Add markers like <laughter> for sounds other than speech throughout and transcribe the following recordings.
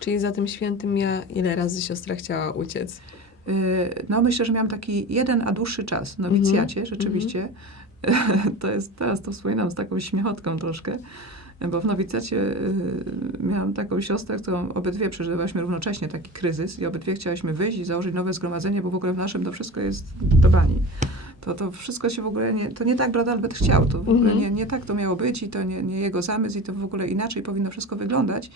Czyli za tym świętym ja ile razy siostra chciała uciec? Y, No myślę, że miałam taki jeden, a dłuższy czas w nowicjacie, rzeczywiście. <laughs> To jest, teraz to wspominam z taką śmiechotką troszkę, bo w nowicjacie y, miałam taką siostrę, którą obydwie przeżywałyśmy równocześnie taki kryzys i obydwie chciałyśmy wyjść i założyć nowe zgromadzenie, bo w ogóle w naszym to wszystko jest do bani. To, to wszystko się w ogóle nie, to nie tak brat Albert chciał, to w ogóle Mhm. nie, nie tak to miało być i to nie, nie jego zamysł i to w ogóle inaczej powinno wszystko wyglądać.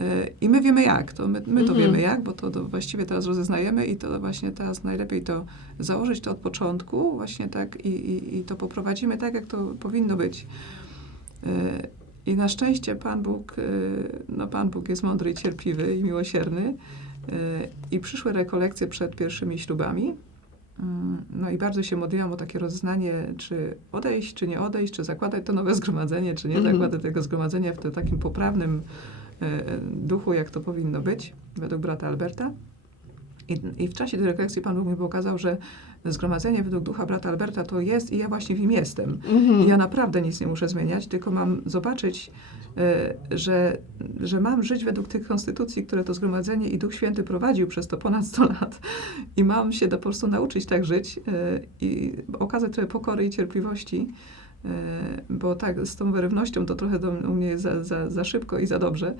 Y, I my wiemy jak, to my, my to Mhm. wiemy jak, bo to, to właściwie teraz rozeznajemy i to właśnie teraz najlepiej to założyć to od początku, właśnie tak i, i, i to poprowadzimy tak, jak to powinno być. Y, I na szczęście Pan Bóg, y, no Pan Bóg jest mądry i cierpliwy i miłosierny i przyszły rekolekcje przed pierwszymi ślubami. Mm, No i bardzo się modliłam o takie rozeznanie, czy odejść, czy nie odejść, czy zakładać to nowe zgromadzenie, czy nie Mhm. zakładać tego zgromadzenia w tym takim poprawnym duchu, jak to powinno być, według brata Alberta. I, I w czasie tej refleksji Pan Bóg mi pokazał, że zgromadzenie według ducha brata Alberta to jest i ja właśnie w nim jestem. Mhm. I ja naprawdę nic nie muszę zmieniać, tylko mam zobaczyć, e, że, że mam żyć według tych konstytucji, które to zgromadzenie i Duch Święty prowadził przez to ponad 100 lat. I mam się do, po prostu nauczyć tak żyć e, i okazać trochę pokory i cierpliwości, e, bo tak z tą wyrywnością to trochę do, u mnie za, za, za szybko i za dobrze.